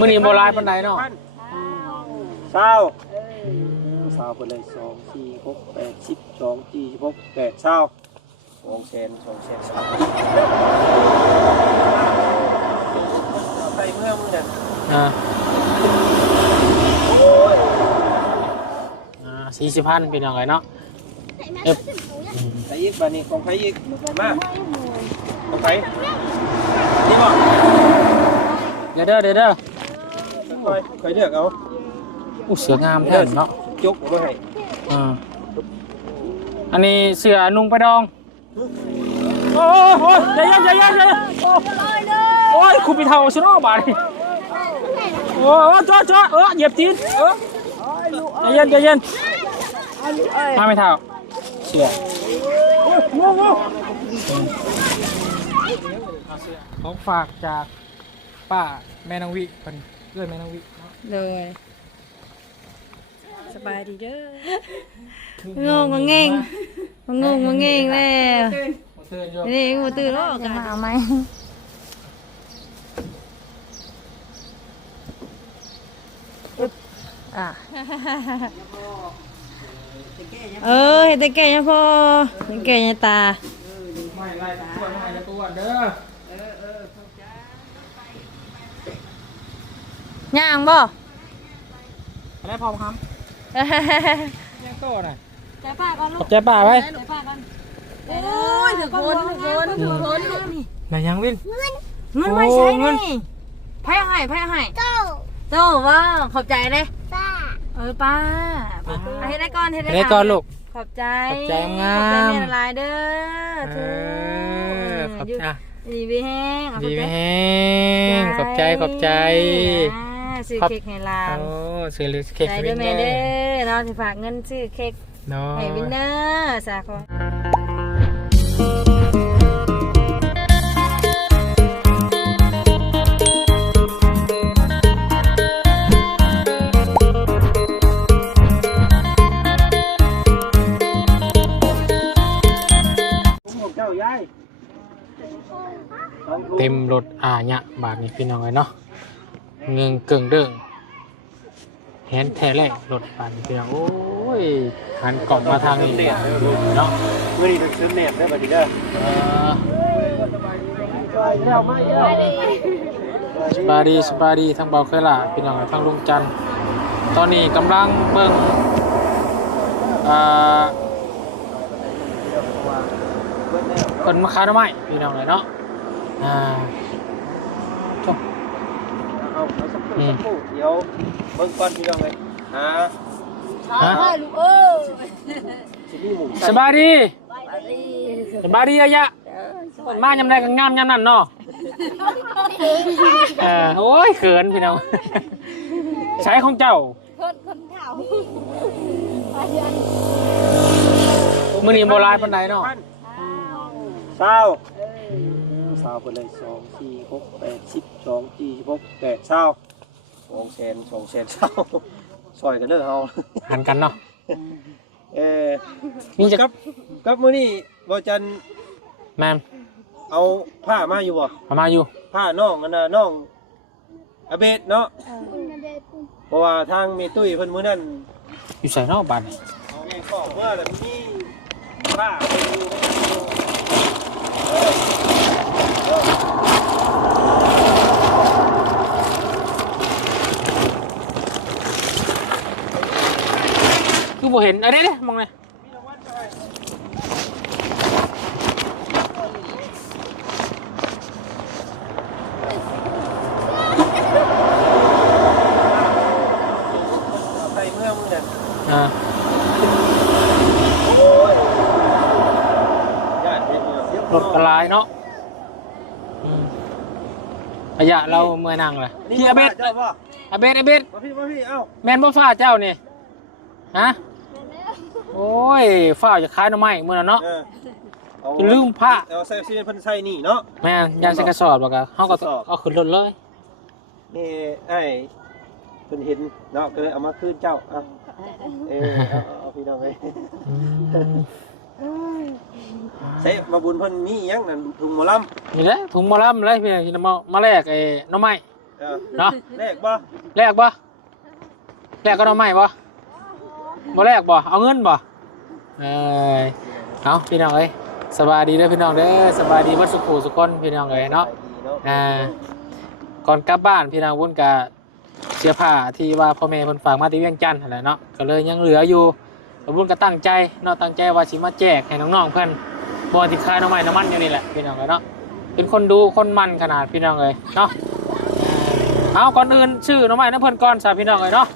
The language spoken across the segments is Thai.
มื้อนี้บ่หลายปานใดเนาะเศร้าเศร้าไปเลยสองสี่หกแปดสิบสองสี่หกแปดเศร้าสองแสนสองแสนสามใส่เมื่อมึงเนี่ยอ่าอ่า40,000พี่น้องเอ้ยเนาะเอฟใส่อีกบานี้ของใครอีกมาของใครนี่บ่เดี๋ยวเด้อเดี๋ยวเด้อ คอยคอยเลือกเอาอู้เสืองามแท้เนาะจุกเอาไว้ให้อ่าอันนี้เสือนุ่งไปดอง โอ้ยโอ้ยใจเย็นใจเย็นใจเย็นโอ้ยโอ้ยคุณไปเท่าชิโน่บาดนี่โอ้ยจ้าจ้าเออเหยียบตีนเออใจเย็นใจเย็นมาไม่เท่าเสือของฝากจากป้าแม่นางวิเป็น เพื่อนแม่นางวิเนาะเลยสบายดีเด้องงงงเงงงงงงเงงแล้วมาเตือนโยมนี่กูตื่นแล้วกันมาไหมอะเออเห็นแต่แก่ยังพอเห็นแก่ยังตาไม่ไล่ตัวไม่ไล่ตัวเด้อ ย่างบ่อะไรพร้อมครับย่างโต้น่ะใจป้าก่อนลูขกอบใจป้าไว้ใจป้าก่อนโอ้ยถึงคนถึงคนถึงคนนี่นายยังวินเงินไม่ใช่โอ้เงินนี่ไพ่ให้ไพ่ให้โจ้โจ้ว่าขอบใจเลยป้าเออป้าป้าเอาเฮ็ดได้ก่อนเฮ็ดได้ก่อนลูกขอบใจขอบใจงามขอบใจแม่ละลายเด้อเอถูอขอบใจดีวิแห้งเอาดีขอบไหมใจแห้งขอบใจขอบใจอ่า ซื้อขอบเค้กให้หลานโอ้ซื้อลิสเค้กใจให้เด้วิอนแม่เด้เด้ออเราสิฝากเงินซื้อเค้กเนาะให้วินเนอร์สาขอพวกเจ้ายาย เต็มรถอาญะบาทนี้พี่น้องเลยเนาะ เงิงเกิงเด้งแฮนแท้แรกรถบาทนี้พี่น้องโอ้ยหันกล่องมาทางนี้เนาะมื่อนี้ต้องซื้อเน็ตได้บัดนี้เด้อเออเจ้ามาเจ้าสบายดีสบายดีทั้งเบาเคยล่ะพี่น้องทั้งลุงจันทร์ตอนนี้กำลังเบิ่งอ่าเพิ่นมาขายหน่อไม้พี่น้องเลยเนาะอ่าจบ เอาเอา สักครู่สักครู่เดี๋ยวเบิ่งก่อนพี่น้องเลยหาฮะ ลูกเออสิมีหมูสบายดีสบายดีอะยะมายำใดก็งามยำนั่นเนาะเออโอ้ยเขินพี่น้องใช้ของเจ้าคนคนเฒ่ามื้อนี้บ่หลายปานใดเนาะเศร้าเศร้าไปเลยสองสี่หกแปดสิบสองสี่หกแปดเศร้า สองแสนสองแสนเศร้าซอยกันเด้อเฮาหันกันเนาะเออนี่จะกับกับมื้อนี้บ่จันแม่นเอาผ้ามาอยู่บ่มามาอยู่ผ้าน้องอันน่ะน้องอาเบดเนาะเพราะว่าทางเมตุ้ยเพิ่นมื้อนั้นอยู่ใส่เนาะบาดนี้เอาแม่งบอกว่าแบบนี้ผ้าไปดู คือบ่เห็นอะไรเด้มองเลยใส่เมื่อมื้อนั้นอ่าโอ้ยญาติเป็นเมืองเยอะรถกระลายเนาะอืมระยะเราเมื่อนั่งเลยพี่อาเบดเจ้าบ่อาเบดอาเบดมาพี่มาพี่เอ้าแม่นบ่ฟ้าเจ้านี่ฮะโอ้ยฟ้าจะขายหน่อไม้มื้อนั้นเนาะ เออเอาจะลืมผ้า เอาใส่ซีเมนต์เพิ่นใส่นี่เนาะ แม่นยางใส่กระสอบแล้วก็เฮาก็เอาขึ้นรถเลยนี่ไอ้เพิ่นเห็นเนาะก็เลยเอามาคืนเจ้าเอาเออเอาเอาเอาพี่น้องเอ้ยอืมใส่มาบุญเพิ่นมีหยังนั่นถุงหมอลำนี่แหละถุงหมอลำเลยพี่พี่น้องมาแลกไอ้หน่อไม้เเออเนาะเลขบ่แลกบ่แลกก็เอาใหม่บ่บ่แลกบ่เอาเงินบ่ เอ้ยเอาพี่น้องเอ้ยสบายดีเด้อพี่น้องเด้อสบายดีเบ่สุขสุขคนพี่น้องเอ้ยเนาะดีเนาะอ่าก่อนกลับบ้านพี่นางวุ้นกับเสื้อผ้าที่ว่าพ่อแม่คนฝากมาที่เวียงจันทน์นั่นแหละเนาะก็เลยยังเหลืออยู่วุ้นก็ตั้งใจเนาะตั้งใจว่าสิมาแจกให้น้องๆเพื่อนบอที่คายน้ำมันน้ำมันอยู่นี่แหละพี่น้องเลยเนาะเป็นคนดูคนมันขนาดพี่น้องเลยเนาะเอาก่อนอื่นชื่อน้องใหม่น้ำเพื่อนก่อนสาพี่น้องเลยเนาะ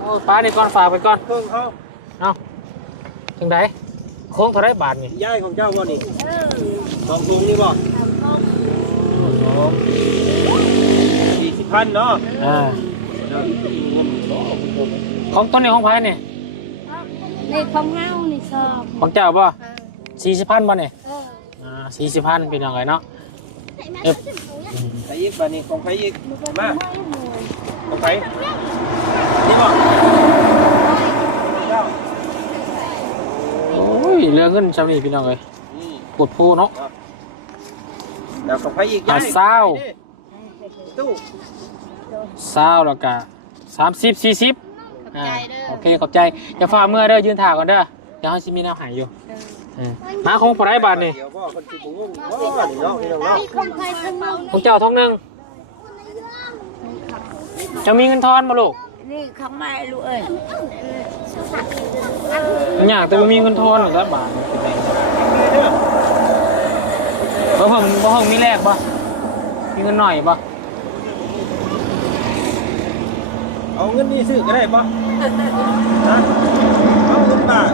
โอ้ยป้านี่ก่อนฝากไปก่อนเพิ่งเขาเอา ถึงไหนโค้งเท่าไรบาทนี่ย้ายของเจ้าบ่นี่สองถุงนี่บ่สองสี่สิบพันเนาะอ่าเดี๋ยวเงินเนาะคุณผู้ชมของต้นนี้ของไผ่นี่เลขของเฮานี่ชอบของเจ้าป่ะสี่สิบพันป่ะนี่เอออ่าสี่สิบพันพี่น้องเลยเนาะเอฟไปอีกบัดนี้ของไผอีกมันก็มาไม่หมดของไผนี่บ่เจ้า โอ้ยเรื่องเงินจำนี่พี่น้องเลยนี่ปวดพูเนาะเดี๋ยวของไผอีกอะย้ายเศร้าตู้เศร้าแล้วก็สามสิบสี่สิบอ่าโอเคขอบใจอย่าฝ่าเมื่อเด้อยืนถ่าก่อนเด้อเดี๋ยวเขาชิมีน้ำหายอยู่เออมาของปลายบาทนี่เดี๋ยวบ่คนสิบ่งงบ่นี่เนาะพี่น้องเนาะของใครของเราของเจ้าท้องหนึ่งจะมีเงินทอนมาลูก นี่ของแม่ลูกเอ้ยมันอยากแต่ไม่มีเงินทอนหรอกละบาทบ่ผมบ่ผมมีแลกบ่มีเงินหน่อยบ่เอาเงินนี่ซื้อก็ได้ป่ะฮะเอาเงินบาท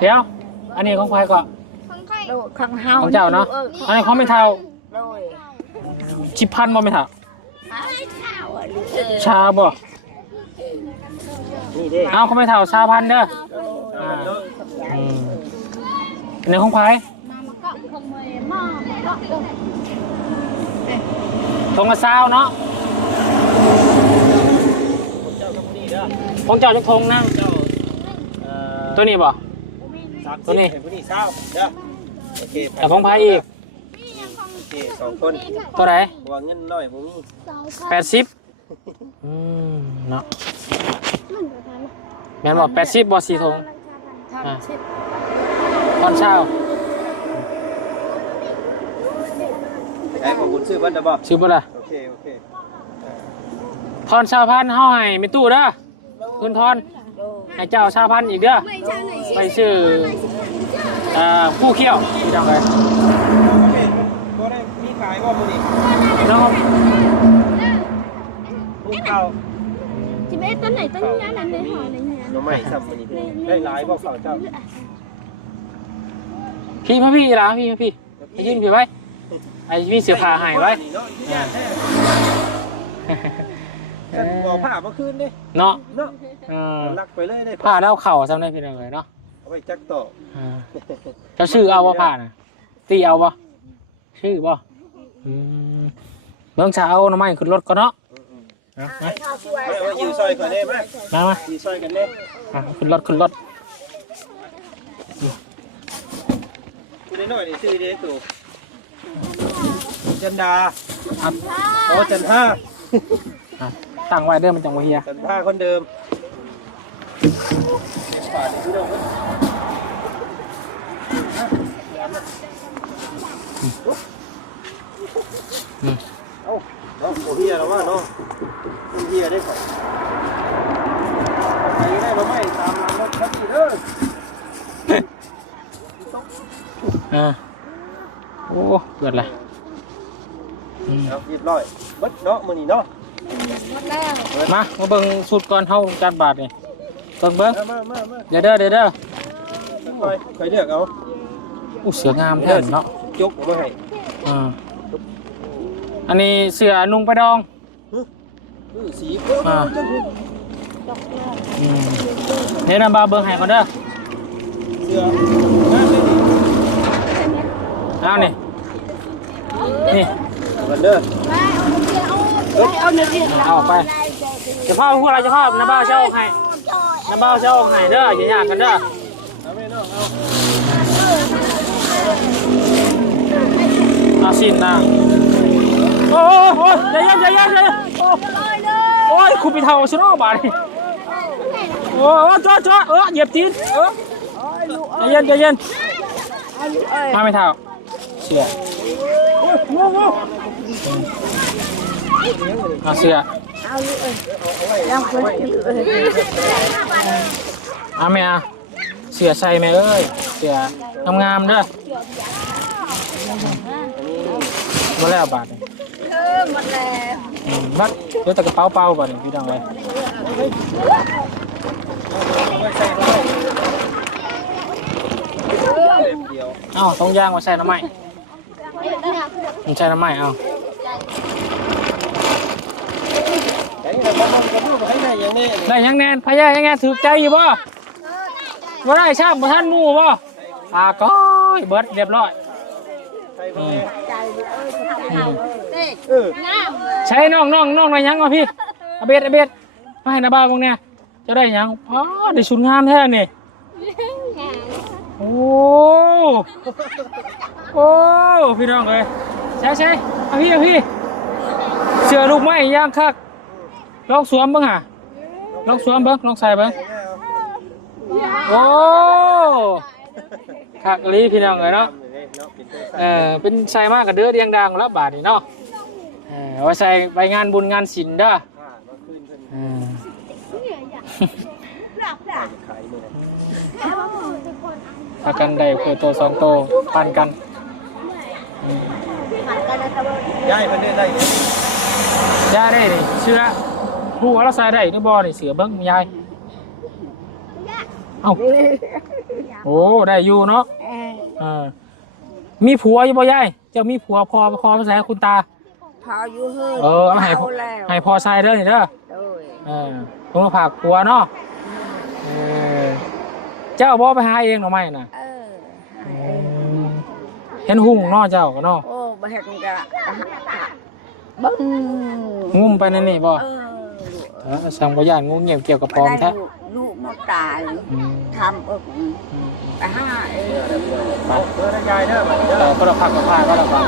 เดี๋ยว อันนี้ของใครก่อน ลูกของเฮาของเจ้าเนาะอออันนี้ของไม่เท่าโดยชิบพันบ่ไม่เท่าเฮาอะลูกเอ้ยชาบ่ นี่เด้เอาเขาไม่เท่าชาพันเด้อเอาเนาะอืมอันนี้ของใครทงกระซาวเนาะเจ้ากับนี่เด้อของเจ้าจะทงนั่งเจ้าเอ่อตัวนี้บ่ สามตัวนี้สิบให้ผู้นี้เศร้าเด้อโอเคแต่ของใครอีกโอเคสองคนตัวไหนเพราะว่าเงินน้อยบ่มีแปดสิบอืมเนาะ แม่นบอกแปดสิบบ่สี่ทงอะตอนเช้าไอ้ของบุญซื้อเบัตรบ่ซื้อบ่ล่ะโอเคโอเคทอนชาวพันเฮาให้ไม่ตู้เด้อเงินทอนให้เจ้าชาวพันอีกเด้อไปซื้ออ่าผู้เขี้ยวพี่น้องเลยโอเคก็ได้มีขายบ่มื้อนี้น้องผู้เก่า จิเบ้ต้นไหนต้นนี้นั่นในหอในเนี้ยหน่อไม้ซ้ำมื้อนี้ได้หลายบ่ข้าวเจ้าพี่มาพี่หลังพี่มาพี่ไปยืนพี่ไว้ไอ้มีเสื้อผ้าให้ไว้นี่เนาะอยู่ยากแท้ฉันบ่ผ้าเมื่อคืนเด้เนาะเนาะเออลักไปเลยได้ผ้าแล้วเข่าซ้ำได้พี่น้องเลยเนาะเอาไปจักต่ออ่าเจะชื่อเอาว่าผ้าน่ะตีเอาบ่ชื่อบ่อืมเบิ่งจะเอาหน้ำไม้ขึ้นรถก่อนเนาะเอา มาไม่ว่าอยู่ซอยก่อนได้ไหมามาอยู่ซอยกันเด้อะขึ้นรถขึ้นรถคุณน้อยนี่ชื่อเด้ตู่จันดาอะโอ้จันท่าอะตั้งไว้เด้อมันจังบ่เฮียจันท่าคนเดิมป่านี่พี่น้องเอ้ยเอ้าเนาะโอ้เฮียแล้วว่าเนาะ เฮียได้ก่อนไปได้บ่ไม่ตามหลังรถคันนี้เด้ออ่าโอ้เกิดอะไรอืมเอาเรียบร้อยเบิดเนาะมื้อนี้เนาะมามาเบิ่งสูตรก่อนเฮาการบาดนี่เบิ่งเบิ่งมามามามาเดี๋ยวเด้อเดี๋ยวเด้อค่อยค่อยเลือกเอาอู้เสืองามแท้เนาะจุกมาให้อ่าอันนี้เสือนุ่งไปดอง อือสีโอ้อ่าจังหูอืมเดี๋ยวนำบาเบิ่งให้ก่อนเด้อเสือมาเลยดิเอานี่นี่กันเด้อ เอาเนื้อเดียวเอาออกไป จะพาพวกเราจะพาน้าบ้าวเช่าออกให้น้าบ้าวเช่าออกให้เด้ออย่าอยากกันเด้อเอาไม่เนาะเอาเอาสินนะโอ้ยโอ้ยใจเย็นใจเย็นใจเย็น โอ้ยคุณพี่เท่าชนะบาดนี่โอ้จ้าจ้าเออเหยียบตีนเออใจเย็นใจเย็นมาไม่เท่าเสียเอาเสียเอาไหมอะเสียใส่ไหมเอ้ยเสียงามๆเด้อมาแล้วบาท นี่ เออหมดแล้ว อืมบัดเดี๋ยวแต่กระเป๋าเปล่าบาทนี่พี่น้องเลย เดียว เอ้าต้องย่างมาใส่น้ำไหม้มันใส่น้ำไหม้เอ้า แต่นี่เราต้องกระดูกให้ได้อย่างนี้ ได้ยังแนนพะยายังไงถือใจอยู่บ่บ่ได้ชาบบ่ท่านหมู่ ใส่คนนี้อืมเออใช้น้องน้องน้องได้ยังวะพี่อเบ็ดอเบ็ดมาให้นาบ้าพวกเนี้ยจะได้ยังอ๋อได้ชุดงามแท้นี่โอ้โอ้พี่น้องเลยใช่ใช่เอาพี่เอาพี่เสือลูกไม้ย่างคักลองสวมบ้างฮะลองสวมบ้างลองใส่บ้างโอ้คักลีพี่น้องเลยเนาะ เออเป็นใส่มากกับเด้อเรียงดังแล้วบาทนี่เนาะเออเอาไว้ใส่ไปงานบุญงานศิลป์เด้อเออขายมือถ้ากันได้เพื่อตัวสองโตวปันกันอืมย้ายมันได้ได้ยังยายได้นี่เชื่อผู้ว่าเราใส่ได้นี่บอนี่เสือเบิ้งยายเอ้าโอ้ได้อยู่เนาะเออ มีผัวอยู่บ่ยายเจ้ามีผัวพอพอภาษาคุณตา พออยู่เฮ้ยเออเอาให้เอาแล้วให้พอใส่เด้อนี่เด้อโดยเออผมมาผักผัวเนาะเออเจ้าบ่ไปหาเองหน่อไม่น่ะเอออืมเห็นหุ่งเนาะเจ้าก็เนาะโอ้บ่เห็นกะบึ้งงุ่มไปนั่นนี่บ่เออเออสังบ่ย่านงูเงียบเกี่ยวกับปอมแท้ลูกลูกมาตายอืมทำเออ ไปห้าเออเอาเพื่อได้ย้ายเด้อมาเด้อก็เราพักกับพาก็เราพัก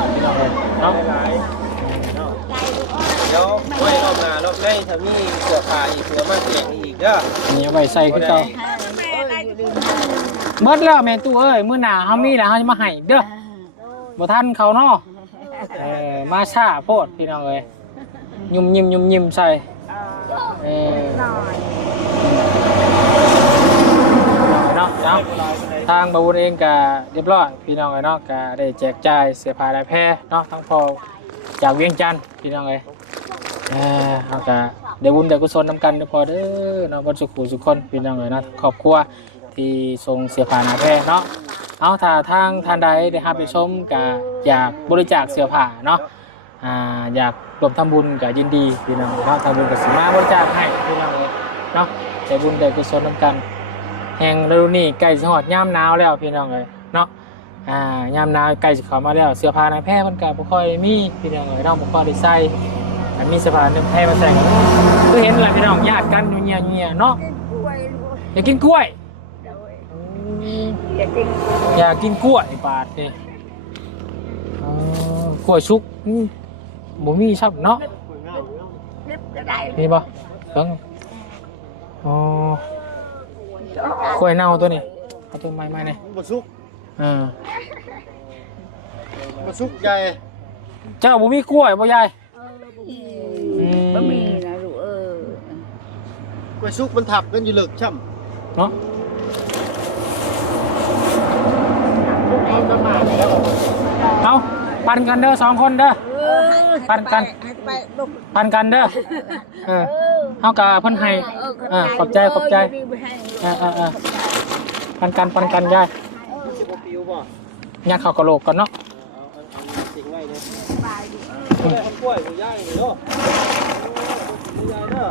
เนาะหลายเนาะเดี๋ยวไว้รอบหน้ารอบในถ้ามีเสื้อผ้าอีกเสื้อมาเสียงอีกเด้ออันนี้เอาไว้ใส่คือเก่าเอออยู่ดีนะเบิดแล้วแม่ตู้เอ้ยมื้อหน้าเฮามีแล้วเฮาจะมาให้เด้อบ่ทันเขาเนาะเออมาช้าโพดพี่น้องเอ้ยยุ่มยิ้มยุ่มยิ้มใส่เออหน่อยเนาะเนาะ ทางบาวุธเองก็เรียบร้อยพี่น้องเอ้ยเนาะก็ได้แจกจ่ายเสื้อผ้าลายแพรเนาะทั้งพอจากเวียงจันทน์พี่น้องเอ้ยเออเฮาก็ได้บุญได้กุศลนํกันเด้อพอเด้อเนาะบ่สุขสุขคนพี่น้องเอ้ยเนาะครอบครัวที่ส่งเสื้อผ้าลายแพรเนาะเอาถ้าทางท่านใดได้รับไปชมก็อยากบริจาคเสื้อผ้าเนาะอ่าอยากร่วมทำบุญก็ยินดีพี่น้องเนาะทำบุญก็สิมาบริจาคให้พี่น้องเอ้ยเนาะได้บุญได้กุศลนํกัน แห่งฤดูนี้ใกล้สิฮอดยามหนาวแล้วพี่น้องเอ้ยเนาะอ่ายามหนาวใกล้สิเข้ามาแล้ว เสื้อผ้าหนาแพร่มันก็บ่ค่อยมีพี่น้องเอ้ยเนาะบ่ค่อยได้ใส่ถ้ามีเสื้อผ้าหนาแพร่มาใส่ก็คือเห็นแหละพี่น้องญาติกันอยู่เงียๆเนาะกล้วยลูกอยากกินกล้วยโดยอย่ากินอยากกินกล้วยบาดนี่อ๋อกล้วยชุกอืมบ่มีชับเนาะนิบก็ได้มีบ่เบิ่งอ๋อ กล้วยเน่าตัวนี้เอาตัวใหม่ๆนี่บ่สุกอ่าบ่สุกใหญ่เจ้าบ่มีกล้วยบ่ยายบะหมี่นะลูกเออกล้วยสุกมันทับกันอยู่เลิกช่ำเนาะเอากันมาแล้วเอาปันกันเด้อสองคนเด้อเออปันกันให้ ไปลูกปันกันเด้อเออเฮากะเพิ่นให้เอออ่าขอบใจขอบใจเยู่ดีไปให้เออเออเออปันกันปันกันยายสิบ่ปิวบ่ยาเข้ากะโหลกก่อนเนาะเอาอันอันจริงไว้เด้อเอากล้วยผู้ย่างนี่เนาะผู้ย่างเด้อ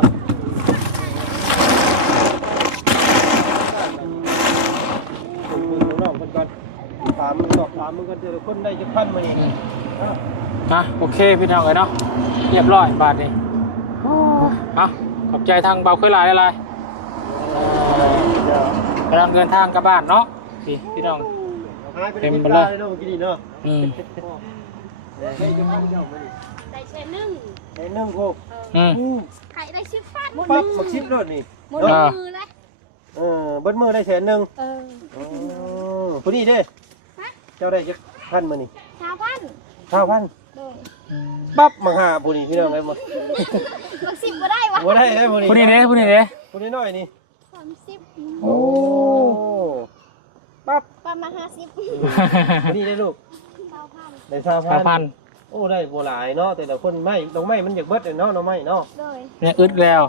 ขอบคุณน้องๆเพิ่นก่อนถามมึงสอบถามมึงกันเจอคนได้จักพันมานี่อ่ะโอเคพี่น้องเอ้ยเนาะเรียบร้อยบาทนี้เอาขอบใจทางเบาเคยหลายหลายๆเดี๋ยวกำลังเดินทางกลับบ้านเนาะพี่พี่น้องหายไปได้กินปลาเลยเนาะเมื่อกี้นี่เนาะอืมได้จักพันเจ้ามานี่เศษหนึ่งแสนหนึ่งพวกอืมอู้ไข่ได้ชิบฟัดปั๊บมาชิดรถนี่หมดมือเลยเออเบิ้มือได้แสนหนึ่งเอออ๋อผู้นี้เด้เจ้าได้จักพันมานี่ชาวพันห้าพัน โดยปั๊บมาหาผู้นี้พี่น้องไงหมดบักสิบก็ได้วะบ่ได้ได้ผู้นี้ผู้นี้เด้ผู้นี้เด้ผู้นี้น้อยนี่สามสิบโอ้ปั๊บประมาณห้าสิบผู้นี้ได้ลูกชาวพันได้สามสามพัพันนโอ้ได้บัวหลายเนาะแต่ละคนไม่ดอกไม้มันอยากเบิดเลยเนาะดอกไม้เนาะโดยเนี่ยอึดแล้ว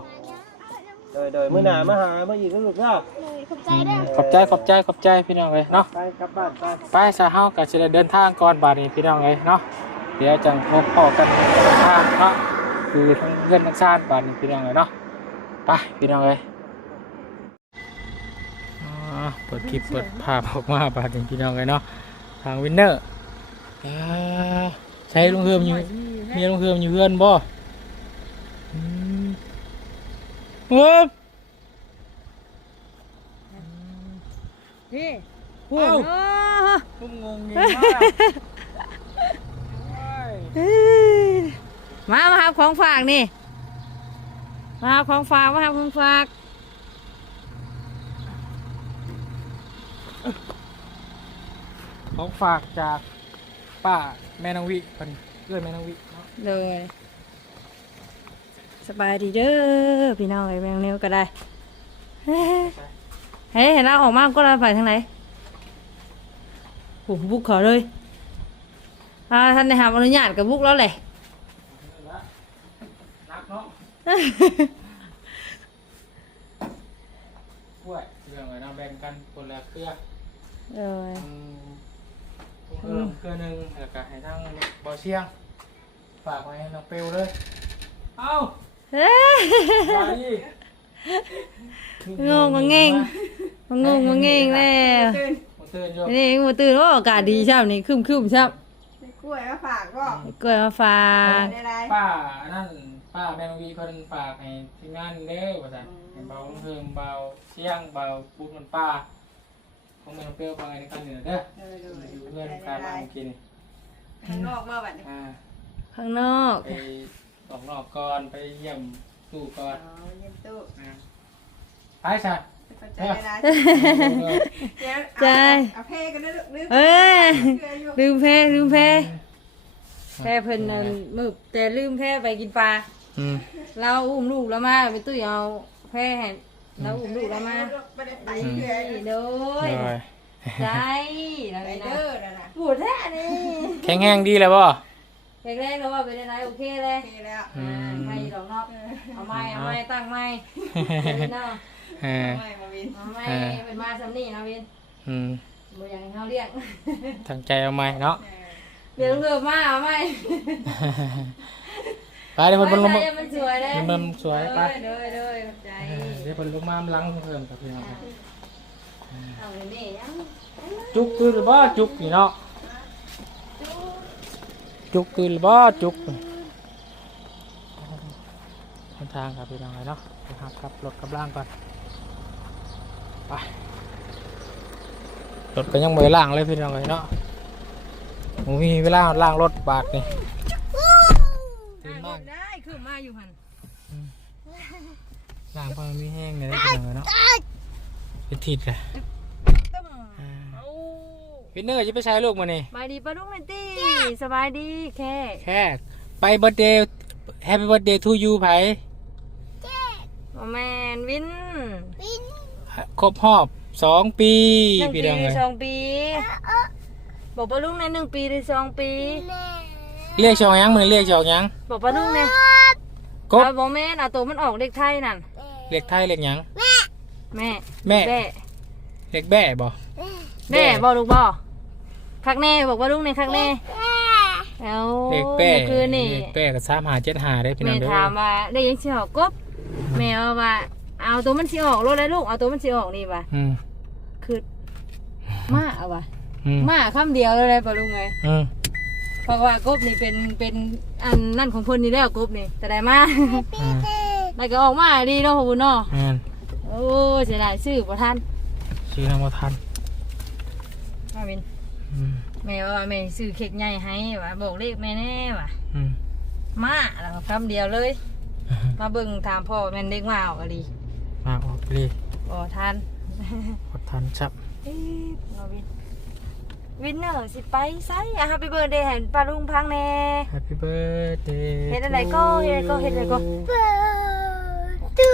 โดยโดยมื้อหน้ามาหามาอีกแล้วลูกเนาะโดยขอบใจด้วยขอบใจขอบใจขอบใจพี่น้องเลยเนาะ ไปกลับบ้านไป ไปสาเฮากับสิได้เดินทางก่อนบาดนี้พี่น้องเลยเนาะ เดี๋ยวจังพบพ่อกันทางเนาะคือทั้งเพื่อนทั้งชาติบาดนี้พี่น้องเลยเนาะไปพี่น้องเลยอ๋อเปิดคลิปเปิดภาพออกมาบาดนี้พี่น้องเลยเนาะทางวินเนอร์อ่าใช้ลุงเฮือมอยู่มีลุงเฮือมอยู่เพื่อนบ่อืมเฮ้ยพี่เอ้าโอ้ผมงงอยู่มาก มามาหาของฝากนี่ มาหาของฝากมาหาของฝากของฝากจากป้าแม่นางวิเป็นเพื่อนแม่นางวิเนาะเลยสบายดีเด้อพี่น้องไอ้แมงเนี้วก็ได้ เฮ้ยเฮ้ยเห็นเราออกมาก็เราไปทางไหนโอ้โหบุกเขาเลย อ่าท่านได้หาอนุญาตกับบุกแล้วแหละนักเนาะกล้วยเรื่องอะไรนะแบ่งกันคนละเครือเลยอืมเครือเครือหนึ่งแล้วก็ให้ทั้งบ่อเชียง ฝากไว้ให้น้องเปลวเลย เอ้าเฮ้ยไปดิงงมาเง่งมางงมาเง่งแล้วมาเตือนโยม นี่มาตื่นว่าอากาศดีใช่ไหมนี่คึมคึมๆใช่ไหม กล้วยมาฝากก็กล้วยมาฝากได้ไรป้านั่นป้าแม่นางวิเพิ่นฝากให้ทีมงานเด้อว่าซั่นให้เบาเพิ่มเบาเชียงเบาบุญมันป้าของแม่น้องเปลวฟังไอ้ในการเหนือเด้อเอออยู่เพื่อนการมาเมื่อกี้นี่ข้างนอกมาบัดนี้อ่าข้างนอกไปออกนอกก่อนไปเยี่ยมตู้ก่อนอ๋อเยี่ยมตู้นะไปใช่ เข้าใจได้ไรเดี๋ยวใจเอาเพกันนะลูกนึกเอ้ยเกลืออยู่ลืมแพ้ลืมแพ้แพ้เพิ่นนั่นมึกแต่ลืมแพ้ไปกินปลาอืมเราอุ้มลูกแล้วมาไปตุ้ยเอาแพ้ให้เราอุ้มลูกแล้วมาไม่ได้ไปเกลืออยู่โดยโอ้ยใจแล้วไปนะเด้อนั่นน่ะปวดแท้นี่แข็งแห้งดีเลยป่ะแรกๆเราว่าเป็นอะไรโอเคเลยโอเคแล้วอ่าให้ดอกเนาะเอาไม้เอาไม้ตั้งไม้เนาะ เออไม่มาวินเอาไม้เป็นมาสำนี่นะวินอืมบ่อย่างให้เขาเรียกตั้งใจเอาไหมเนาะเดี๋ยวเรือมาเอาไม้ไปเดี๋ยวเพิ่นลงมาไมันสวยเลยมันสวยไปเด้อเด้อขอบใจเออเดี๋ยวเพิ่นลงมาล้างเพิ่มกับพี่น้องครับเอาเลยนี่ยังจุกคือหรือบ่จุกนี่เนาะจุกคือหรือบ่จุกทางทางครับพี่น้องเลยเนาะไปหาขับรถกับล่างก่อน ไปรถก็ยังไม่ได้ล่างเลยพี่น้องเลยเนาะผมมีเวลาล่างรถบาทนี่ตื่นมากได้คือมาอยู่หันล่างเพราะมันมีแห้งเลยนะพี่น้องเลยเนาะเป็นทิศเลยตึ้มอ่าเอาวินเนอร์จะไปใช้ลูกมานี่สบายดีปะลูกนันตี้สบายดีแค่แค่ไปเบิร์ดเดย์แฮปปี้เบิร์ดเดย์ทูยูไผโอแมนวิน ครบรอบสองปีหนึ่งพี่ปีน้องหเลรือยสองปี บอกปะลูกในหนึ่งปีหรือสองปี เรียกชองยังมือเรียกชองยังบอกปะลูกในกบเอาบอกแม่นเอาตัวมันออกเด็กไทยนั่นเรียกไทยเรียกหยัง แม่แม่ แม่เรียกแบ่บ่ แม่บอกลูกบอกคักแน่บอกว่าลูกในคักแน่เอาเรียกแบ่คือนี่เรียกแบ่กับสามหาเจ็ดหาได้พี่น้แม่องเด้อถามว่าได้ยังสิออกกบแม่เอาว่า เอาตัวมันสิออกรถเลยลูกเอาตัวมันสิออกนี่ว่ะอืมคือมาเอาว่ะอืมมาคำเดียวเลยเลยปะลุงไงอืมเพราะว่ากบนี่เป็นเป็นอันนั่นของคนนี่แล้วกบนี่แต่ได้มาอืมแล้วก็ออกมาดีเนาะพ่อบุญเนาะแม่นโอ้เสียดายซื้อบ่ทันชื่อนางบ่ทันมาวินอืมแม่ว่าแม่ซื้อเค้กใหญ่ให้ว่ะบอกเลขแม่แน่ว่ะ อืมมาแล้วก็คำเดียวเลย มาเบิ่งถามพ่อแม่นเด็กมาเอากะลี มาออกเลยบ่ทันอดทันชับเอ๊ะเราวินวินเนอร์สิไปไสอะฮะไปเบิร์ดเดย์ให้ป้าลุงพังแน่ Happy birthday เฮ็ดอะไรก็เฮ็ดอะไรก็เฮ็ดอะไรก็เปิดตู้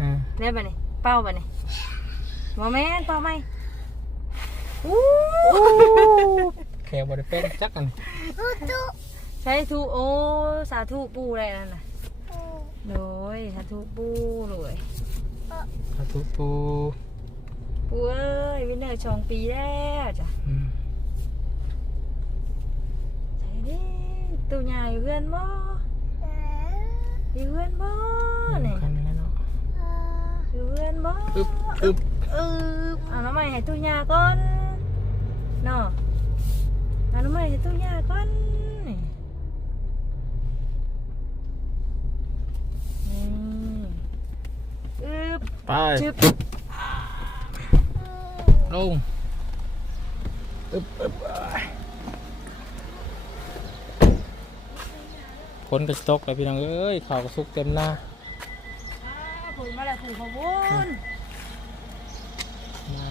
อ่าเนี่ยบัดนี้เป้าบัดนี้บ่แม่นเป้าไหมอู้แขวบ่ได้เป็นจักกันตู้ใช้ทูโอสาธุปู่อะไรนั่นน่ะ โดยสาธุปู่เลยสาธุปูปู่เอ้ยวินเนอร์ชองปีแล้วจ้ะอืมใช่ดิตู้ใหญ่อยู่เพื่อนบ่อยู่เพื่อนบ่นี่กันแล้วเนาะอยู่เพื่อนบ่อึบอึบอึบเอาน้ำใหม่ให้ตู้ยาก่อนเนาะเอาน้ำใหม่ให้ตู้ยาก่อนนี่นี่อึบ ไปชึบลงอึบอึบคนกระตกเลยพี่น้องเอ้ยข่าวกระสุกเต็มหน้าผุนมาแล้วผุนขบุญมา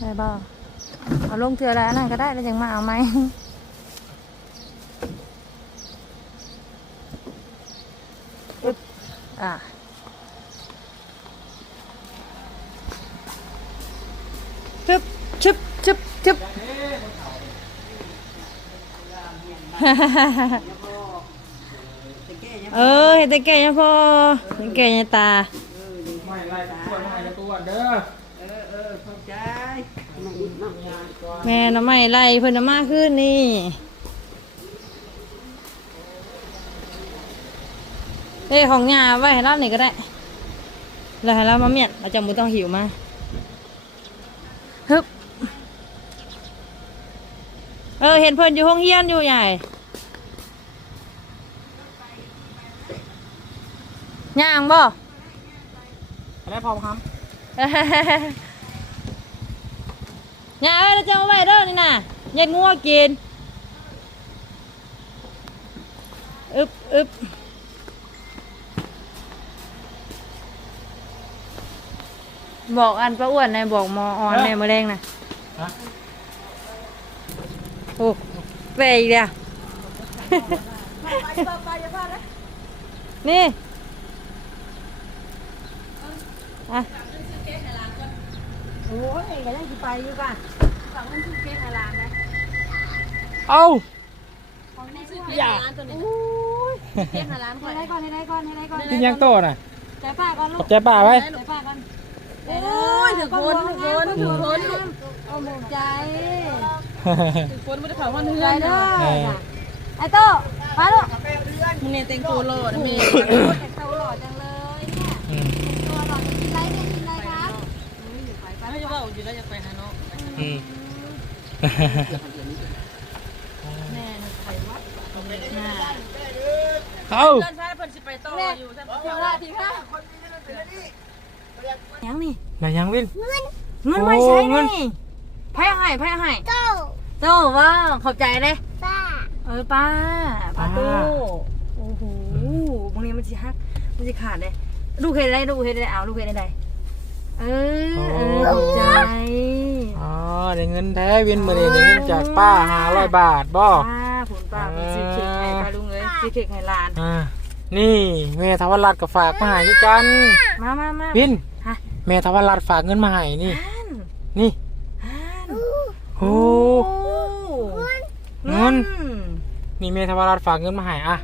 ได้บ่ เอาลงเทือแล้วนั่นก็ได้แล้วยังมาเอาไหมอึบอะชึบชึบชึบชึบเออเห็นแต่แก่ยังพอเห็นแก่ยังตา ไม่ไล่ตัวไม่ไล่ตัวเด้อ แม่น้ำไม่ไล่เพิ่นน้ำมาขึ้นนี่เอ้ยของยาไว้ให้เราหน่อยก็ได้แล้วให้เรามาเมียนเราจะมุต้องหิวมาฮึบเออเห็นเพิ่นอยู่ห้องเฮียนอยู่ใหญ่ย่างบ่อะไรพอครับ อย่าเอ้ยเราจะเอาไว้เด้อนี่น่ะเย็นงัวกินอึบอึบบอกอันป้าอ้วนในอยบอกหมอออนในอยมะเร็งน่ะฮะ โอ้เปย์อีกแล้วนี่ อะ โอ้ยก็ยังสิไปอยู่ป่ะฝั่งนั้นชื่อเค้กอะไรนะเอ้าฝั่งนี้ชื่อเค้กอะไรตัวนี้เค้กอะไรก่อนให้ได้ก่อนให้ได้ก่อนให้ได้ก่อนกินยังโตน่ะใจป้าก่อนลูขอกบใจป้าไว้ใจป้าก่อนโอ้ยถึงคนถึงคนถึงคนโอ้หมกใจถึงคนไม่ได้เผาวันเฮือนเด้อไอ้โต้มาลูกมันเนี่ยแต่งตัวหล่อนะเมย์แต่งตัวหล่อจังเลยเนี่ยาอยู่แล้วจะไปหาน้องอืมแม่น่ะไปวัดเอ้าเพื่อนพาเพื่อนสิไปต่ออยู่ท่านเดี๋ยวละทีค่ะยังนี่ไหนยังวินเงินไม่ใช่นี่ไพ่ให้ไพ่ให้เจ้าโตว่าขอบใจเลยป้าเออป้าป้าตู้โอ้โหบางทีมันสิฮักมันสิขาดเลยลูกเห็นอะไรลูกเห็นอะไรเอาลูกเห็นอะไร เออเออขอบใจอ๋อได้เงินแท้วินมาเลยได้เงินจากป้าห้าร้อยบาทบ่ป้าผลป้าเป็นซื้อเค้กให้ป้าลุงเลยซื้อเค้กให้หลาน อ่านี่แม่ทวรัตน์ก็ฝากมาให้คือกัน มามามาวินฮะแม่ทวรัตน์ฝากเงินมาให้นี่ฮันนี่ฮันโอ้เงินนี่แม่ทวรัตน์ฝากเงินมาให้อะ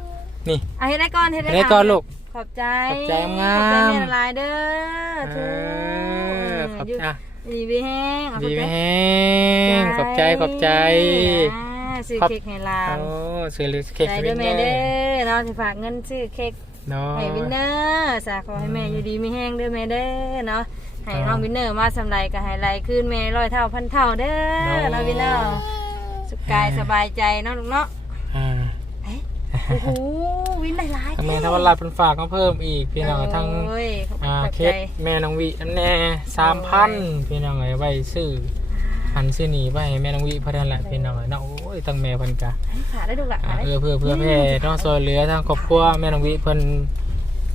นี่อะเฮ็ดได้ก่อนเฮ็ดได้ได้ก่อนลูก ขอบใจขอบใจงาม ขอบใจแม่ละลายเด้อเอทูอขอบใจอะดีไปแห้งเอาดีขอบไหมใจแห้งขอบใจขอบใจอ่าซื้อขอบเค้กให้หลานโอ้ซื้อลิสเค้กใจให้เด้วิอนแม่เด้เด้ออเราจะฝากเงินซื้อเค้ก เนาะ ให้วินเนอร์สาขอให้แม่อยู่ดีมีแห้งเด้อแม่เด้อเนาะให้น้องวินเนอร์มาสำไรก็ให้ไรขึ้นแม่ร้อยเท่าพันเท่าเด้อน้องวินเนอร์สุขกายสบายใจเนาะลูกเนาะอ่า โอ้โหววินได้หลายทางแม่ทวันรัดเป็นฝากมาเพิ่มอีกพี่น้องทั้งโอ้ยขอบอ่าคุณเคใจสแม่น้องวิน้ำแน่สามพันพี่น้องไอ้ไว้ซื้อหันซื้อหนีไปให้แม่น้องวิเพื่อนแหละพี่น้องเอ้ยเนาะโอ้ยตั้งแม่เพิ่นกะขาได้ดูละอ่าขาได้เออเพื่อเพื่อแพ่เนาะซอยเหลือทางครอบครัวแม่น้องวิเพิ่น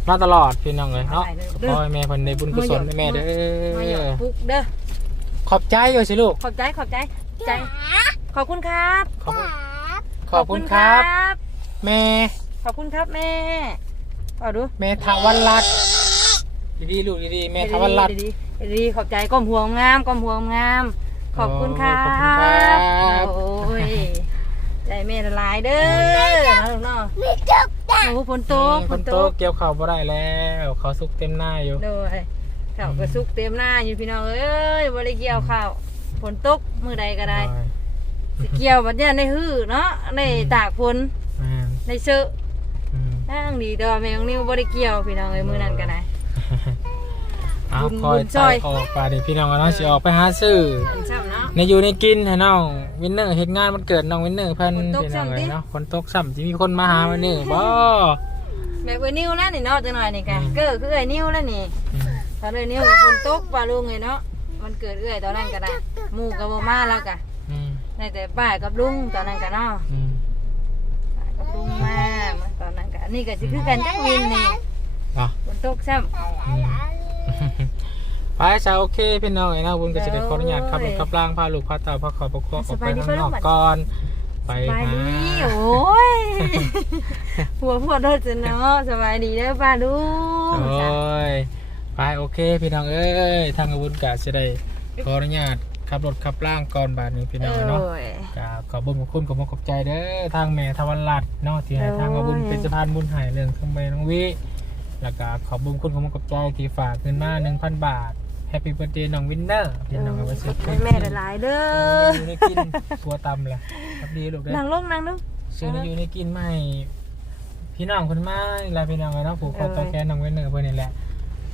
มาตลอดพี่น้องเลยเนาะขอให้แม่เพิ่นได้บุญกุศลให้แม่เด้มาหยออดปุ๊กเด้อ ขอบใจอยู่สิลูกขอบใจขอบใจ ใจ ขอบคุณครับ ขอบคุณขอบคุณครับ แม่ขอบคุณครับแม่เอาดูแม่ทวันรัตน์ดีๆลูกดีๆแม่ทวันรัตน์ดีๆดีๆขอบใจก้มหัวงามก้มหัวงาม ขอบคุณครัขอบคุณครับ บโอ้ยใจแม่ละลายเด้อนะลูกเนาะไม่จุกตาโอ้ฝนตกฝนตกเกี่ยวข้าวบ่ได้แล้วเขาวสุกเต็มหน้าอยู่ โดยข้าวกระซุกเต็มหน้าอยู่พี่น้องเอ้ยบริเกี่ยวข้าวฝนตกมือใดก็ได้สิเกี่ยวบัดเนี้ยในหื้อเนาะในตากฝน อ่าในเสื้ออืมทางดีเดอแมงนิ้วบริเกี่ยวพี่น้องเอ้ยมือนั้นก็ได้ เอาบุญคอยบุญใจช่วยออกไปเดี๋ยวพี่น้องก็น้องสิออกไปหาซื้ออันซ้ำเนาะ ในอยู่ในกินให้น้องวินเนอร์เฮ็ดงานมันเกิดน้องวินเนอร์เพิ่นฝนตกพี่น้องซ้ำดิเอ้ยเนาะฝนตกซ้ำสิมีคนมาหาวินเนอร์บ่ แม่เอ้ยนิ้วแล้วนี่เนาะจังหน่อยนี่กันอืม เกิดคือเอ้ยนิ้วแล้วนี่อืมตอนเอ้ยนิ้วฝนตกปลาลุงเลยเนาะมันเกิดเอ้ยตอนนั้นก็ได้หมู่กับบ่มาแล้วกะอืมได้แต่ป้ากับลุงตอนนั้นก็เนาะอืมป้ากับลุ งมามาตอนนั้นก็อันนี้ก็สิคือกันจักวินนี่เนาะ ฝนตกซ้ำอืมไปซะโอเคพี่น้องไอ้เนาะบุญก็สิได้ขออนุญาตขับรถขับล่างพาลูกพาเต่าพาขอบพาครัวออกไปข้างนอกก่อน ไปสบายหาดีโอ้ยหัวพวดโดดจะเนาะสบายดีเด้อป้าลุงโอ้ยไปโอเค พี่น้องเอ้ยทางอาวุธกะจะได้ขออนุญาต ขับรถขับล่างก่อนบาทนี้พี่น้องเนาะโอ้ยกะขอบุญขอบคุณขอบคุณขอบใจเด้อทางแม่ทวันรัตน์เนาะที่ให้โอ้ยทางอาวุธเป็นสะพานบุญใหายเรื่องเครื่องใบน้องวิแล้วก็ขอบบุญคุณขอบคุณขอบใจที่ฝากเงินมา1,000บาทแฮปปี้เบิร์ดเดย์น้องวินเนอร์พี่น้องเอาไปซื้อให้แม่หลายๆเด้ออยู่ในกินตัวตำแหละครับดีลูกเด้อนั่งลงนั่งลงซื้อในอยู่ในกินมาให้พี่น้องคนมานี่แหละพี่น้องเนาะผูกคอเออต่อแกนน้องวินเนอร์เพิ่นนี่แหละ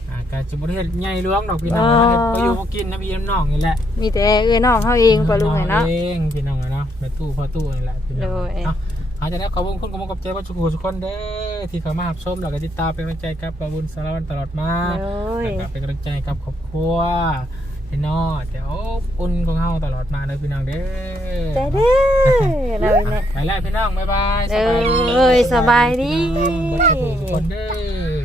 อ่ากาจุบประเทศใหญ่หลวงดอกพี่น้องอ๋อเฮ็ดก็อยู่บ่กินนะพี่น้องนี่แหละ มีแต่เอ้ยน้องเขาเองปลาลุงไงเนาะเองพี่น้องอะเนาะแม่ตู้พ่อตู้นี่แหละพี่น้องโดยเนาะอาจจะได้ขอบคุณคุณกำลังกับใจว่าทุกคนทุกคนเด้อที่เข้ามารับชมแล้วก็ติดตามเป็นกำลังใจกับประบุญสารวัตรตลอดมาโอ้ยแล้วก็เป็นกำลังใจกับครอบครัวพี่น้องแต่โอ้อุ่นของเฮาตลอดมาเลยพี่น้องเด้อใจเด้อเราเนี่ยไปแล้วพี่น้องบ๊ายบายเอ้ยสบายดีบ๊ายบายทุกคนเด้อ